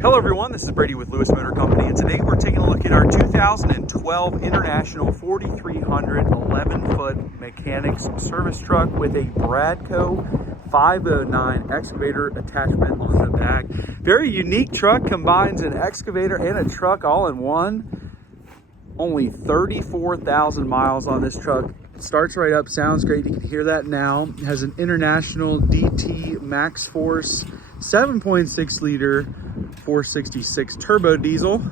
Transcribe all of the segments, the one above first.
Hello everyone, this is Brady with Lewis Motor Company, and today we're taking a look at our 2012 International 4300 11-foot mechanics service truck with a Bradco 509 excavator attachment on the back. Very unique truck, combines an excavator and a truck all in one. Only 34,000 miles on this truck. It starts right up, sounds great, you can hear that now. It has an International DT Max Force 7.6 liter 466 turbo diesel.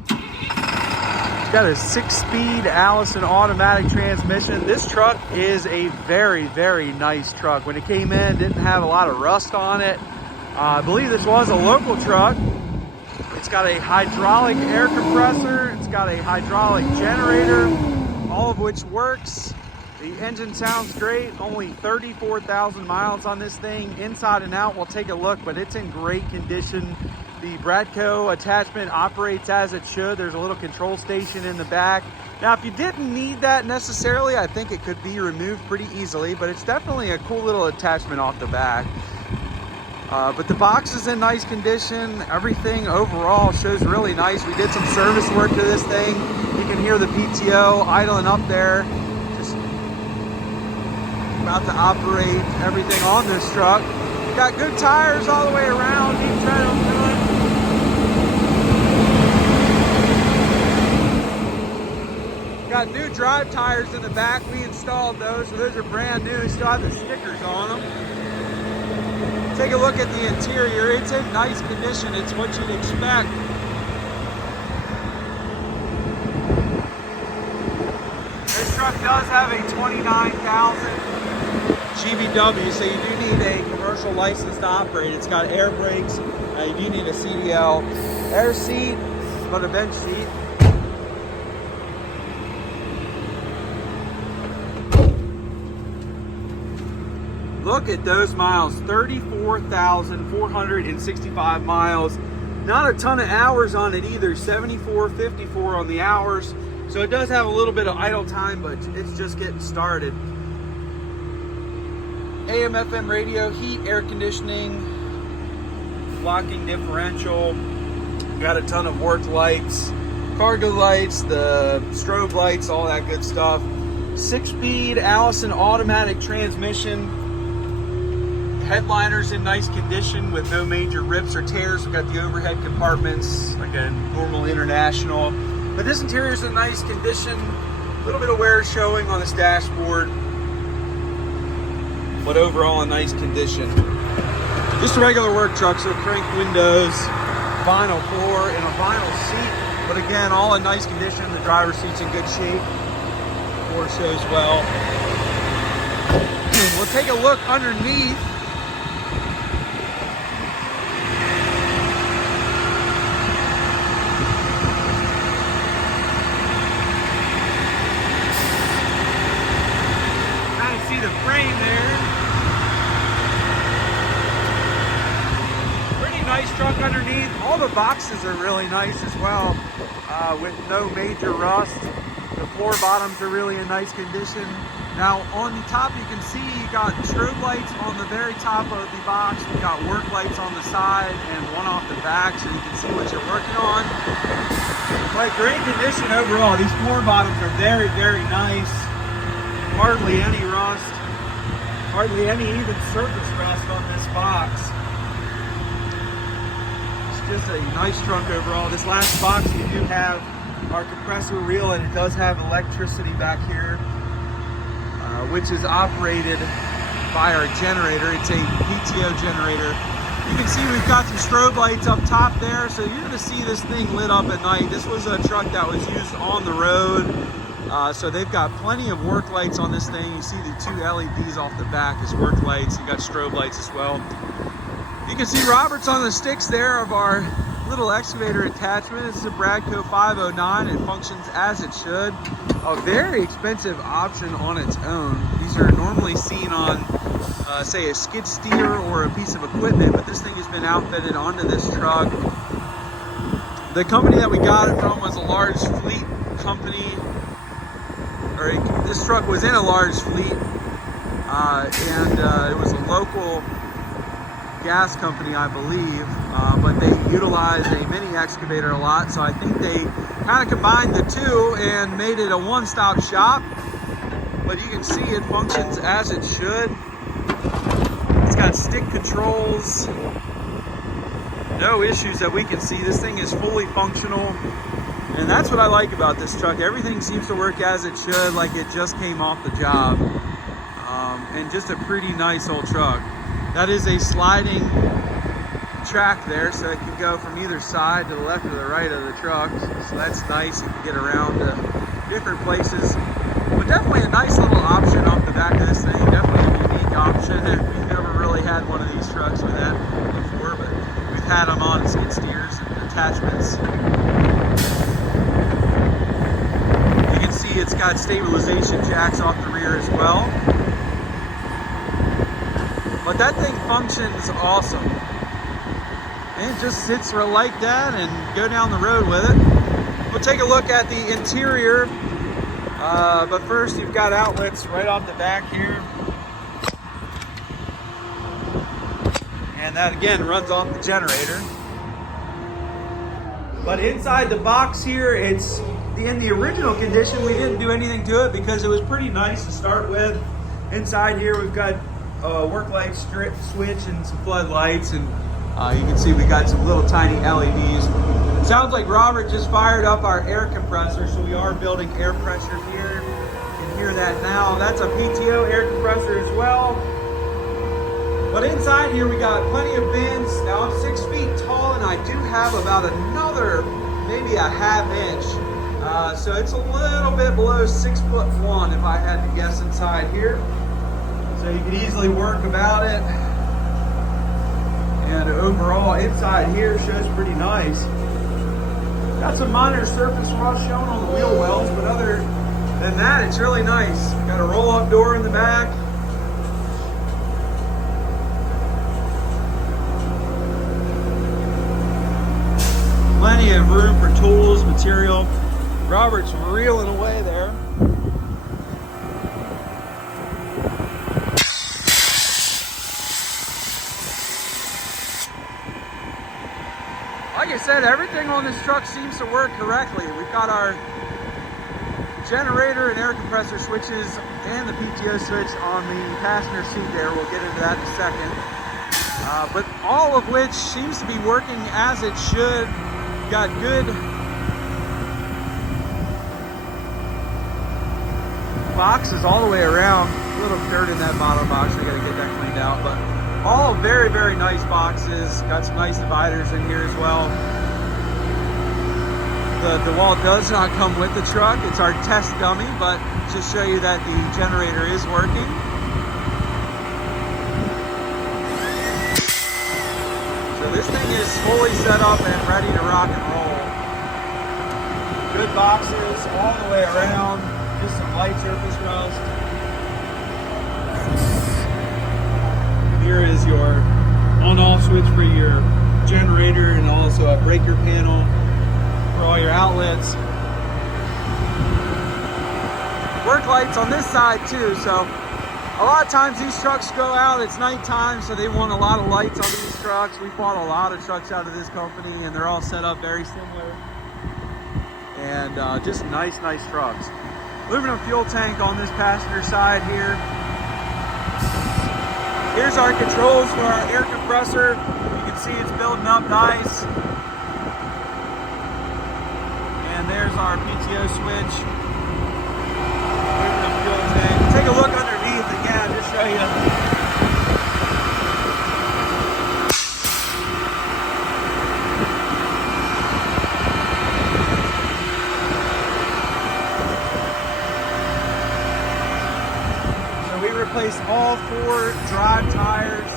It's got a 6-speed Allison automatic transmission. This truck is a very, very nice truck. When it came in, didn't have a lot of rust on it. I believe this was a local truck. It's got a hydraulic air compressor. It's got a hydraulic generator, all of which works. The engine sounds great. Only 34,000 miles on this thing, inside and out. We'll take a look, but it's in great condition. The Bradco attachment operates as it should. There's a little control station in the back. Now, if you didn't need that necessarily, I think it could be removed pretty easily, but it's definitely a cool little attachment off the back. But the box is in nice condition. Everything overall shows really nice. We did some service work to this thing. You can hear the PTO idling up there. About to operate everything on this truck. Got good tires all the way around, deep tread on good. Got new drive tires in the back. We installed those, so those are brand new. Still have the stickers on them. Take a look at the interior. It's in nice condition. It's what you'd expect. This truck does have a 29,000 GVW, so you do need a commercial license to operate. It's got air brakes. You do need a CDL air seat, but a bench seat. Look at those miles, 34,465 miles. Not a ton of hours on it either, 74.54 on the hours. So it does have a little bit of idle time, but it's just getting started. AM, FM radio, heat, air conditioning, locking differential. Got a ton of work lights, cargo lights, the strobe lights, all that good stuff. 6-speed Allison automatic transmission. Headliner's in nice condition with no major rips or tears. We've got the overhead compartments like a normal International. But this interior's in nice condition. A little bit of wear showing on this dashboard, but overall in nice condition. Just a regular work truck, so crank windows, vinyl floor, and a vinyl seat. But again, all in nice condition. The driver's seat's in good shape. Floor shows well. We'll take a look underneath. See the frame there. Pretty nice truck underneath. All the boxes are really nice as well, with no major rust. The floor bottoms are really in nice condition. Now on the top you can see you got strobe lights on the very top of the box. We got work lights on the side and one off the back, so you can see what you're working on. But great condition overall. These floor bottoms are very, very nice. Hardly any rust, hardly any even surface rust on this box. It's just a nice truck overall. This last box we do have our compressor reel, and it does have electricity back here, which is operated by our generator. It's a PTO generator. You can see we've got some strobe lights up top there, so you're gonna see this thing lit up at night. This was a truck that was used on the road. So they've got plenty of work lights on this thing. You see the 2 LEDs off the back as work lights. You got strobe lights as well. You can see Roberts on the sticks there of our little excavator attachment. This is a Bradco 509. It functions as it should. A very expensive option on its own. These are normally seen on, say, a skid steer or a piece of equipment, but this thing has been outfitted onto this truck. The company that we got it from was a large fleet company. This truck was in a large fleet, and it was a local gas company, I believe, but they utilize a mini excavator a lot, so I think they kind of combined the two and made it a one-stop shop. But you can see it functions as it should. It's got stick controls. No issues that we can see. This thing is fully functional. And that's what I like about this truck. Everything seems to work as it should, like it just came off the job. And just a pretty nice old truck. That is a sliding track there, so it can go from either side to the left or the right of the truck. So that's nice. You can get around to different places. But definitely a nice little option off the back of this thing. Definitely a unique option. We've never really had one of these trucks with that before, but we've had them on skid steers and attachments. You can see it's got stabilization jacks off the rear as well. But that thing functions awesome. And it just sits like that and go down the road with it. We'll take a look at the interior. But first, you've got outlets right off the back here. And that again runs off the generator. But inside the box here, it's in the original condition. We didn't do anything to it because it was pretty nice to start with. Inside here, we've got work light strip switch and some floodlights, and you can see we got some little tiny LEDs. Sounds like Robert just fired up our air compressor, so we are building air pressure here. You can hear that now. That's a PTO air compressor as well. But inside here we got plenty of bins. Now I'm 6 feet tall and I do have about another, maybe a ½ inch. So it's a little bit below 6'1" if I had to guess inside here. So you can easily work about it. And overall, inside here shows pretty nice. Got some minor surface rust shown on the wheel wells, but other than that, it's really nice. Got a roll-up door in the back. Plenty of room for tools, material. Robert's reeling away there. Like I said, everything on this truck seems to work correctly. We've got our generator and air compressor switches and the PTO switch on the passenger seat there. We'll get into that in a second. But all of which seems to be working as it should. Got good boxes all the way around. A little dirt in that bottom box. We got to get that cleaned out. But all very, very nice boxes. Got some nice dividers in here as well. The wall does not come with the truck. It's our test dummy, but just show you that the generator is working. So this thing is fully set up and ready to rock and roll. Good boxes all the way around. Just some light surface rust. Here is your on-off switch for your generator and also a breaker panel for all your outlets. Work lights on this side too, so a lot of times these trucks go out, it's nighttime, so they want a lot of lights on these trucks. We bought a lot of trucks out of this company and they're all set up very similar. And just nice trucks. Aluminum fuel tank on this passenger side here. Here's our controls for our air compressor. You can see it's building up nice. And there's our PTO switch. Aluminum fuel tank. Take a look underneath again, just show you. Replaced all 4 drive tires.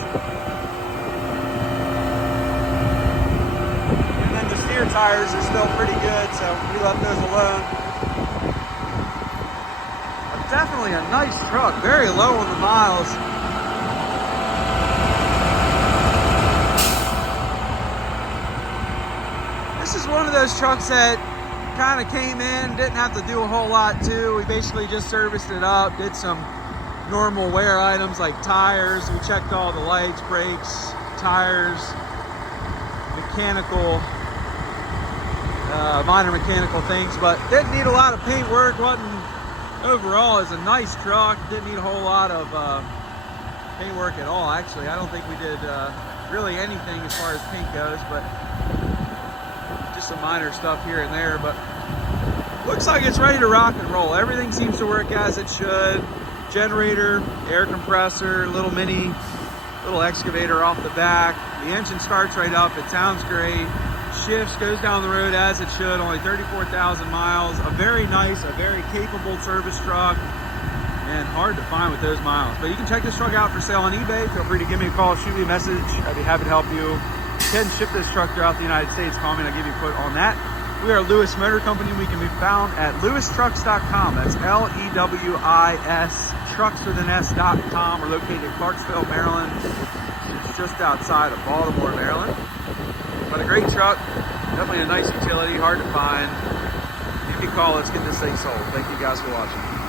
And then the steer tires are still pretty good, so we left those alone. But definitely a nice truck, very low on the miles. This is one of those trucks that kind of came in, didn't have to do a whole lot to. We basically just serviced it up, did some normal wear items like tires. We checked all the lights, brakes, tires, mechanical, minor mechanical things, but didn't need a lot of paint work. Overall, it's a nice truck. Didn't need a whole lot of paint work at all. Actually, I don't think we did really anything as far as paint goes, but just some minor stuff here and there. But looks like it's ready to rock and roll. Everything seems to work as it should. Generator, air compressor, little excavator off the back. The engine starts right up. It sounds great. Shifts, goes down the road as it should. Only 34,000 miles. A very nice, a very capable service truck, and hard to find with those miles. But you can check this truck out for sale on eBay. Feel free to give me a call, shoot me a message. I'd be happy to help you. You can ship this truck throughout the United States. Call me and I'll give you a quote on that. We are Lewis Motor Company. We can be found at lewistrucks.com. That's L-E-W-I-S, trucks.com. We're located in Clarksville, Maryland. It's just outside of Baltimore, Maryland. But a great truck, definitely a nice utility, hard to find. Give me a call, let's get this thing sold. Thank you guys for watching.